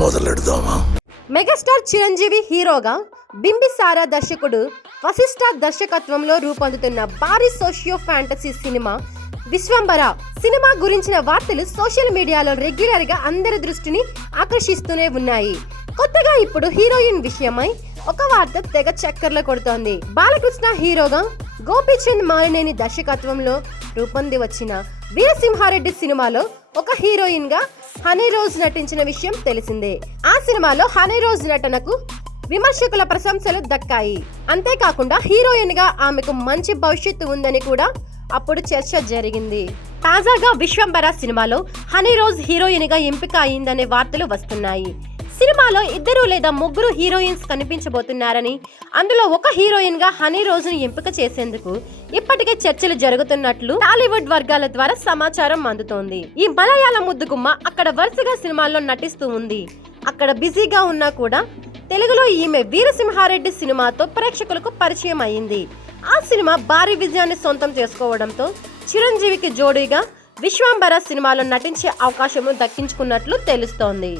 మొదలెడదామా? Megastar Chiranjeevi హీరోగా బింబిసారా దర్శకుడు వశిష్ఠ దర్శకత్వంలో రూపొందుతున్న భారీ socio fantasy cinema Vishwambhara cinema గురించిన వార్తలు సోషల్ మీడియాలో రెగ్యులర్గా అందరి దృష్టిని ఆకర్షిస్తూనే ఉన్నాయి. కొత్తగా ఇప్పుడు హీరోయిన్ విషయమై ఒక వార్త తెగ చక్కర్లు కొడుతోంది. బాలకృష్ణ హీరోగా గోపీచంద్ మాలినేని దర్శకత్వంలో రూపొంది వచ్చిన వీరసింహారెడ్డి సినిమాలో ఒక హీరోయిన్గా హనీ రోజ్ నటించిన విషయం తెలిసిందే. ఆ సినిమాలో హనీ రోజ్ నటనకు విమర్శకుల ప్రశంసలు దక్కాయి. అంతేకాకుండా హీరోయిన్గా ఆమెకు మంచి భవిష్యత్తు ఉందని కూడా అప్పుడు చర్చ జరిగింది. తాజాగా విశ్వంబర సినిమాలో హనీ రోజ్ హీరోయిన్గా ఎంపిక అయిందనే వార్తలు వస్తున్నాయి. సినిమాలో ఇద్దరు లేదా ముగ్గురు హీరోయిన్స్ కనిపించబోతున్నారని అందులో ఒక హీరోయిన్గా హనీ రోజును ఎంపిక చేసేందుకు ఇప్పటికే చర్చలు జరుగుతున్నట్లు టాలీవుడ్ వర్గాల ద్వారా సమాచారం అందుతోంది. ఈ మలయాళ ముద్దుగుమ్మ అక్కడ వరుసగా సినిమాల్లో నటిస్తూ ఉంది. అక్కడ బిజీగా ఉన్నా కూడా తెలుగులో ఈమె వీరసింహారెడ్డి సినిమాతో ప్రేక్షకులకు పరిచయం అయింది. ఆ సినిమా భారీ విజయాన్ని సొంతం చేసుకోవడంతో చిరంజీవికి జోడీగా విశ్వాంబర సినిమాలో నటించే అవకాశం దక్కించుకున్నట్లు తెలుస్తోంది.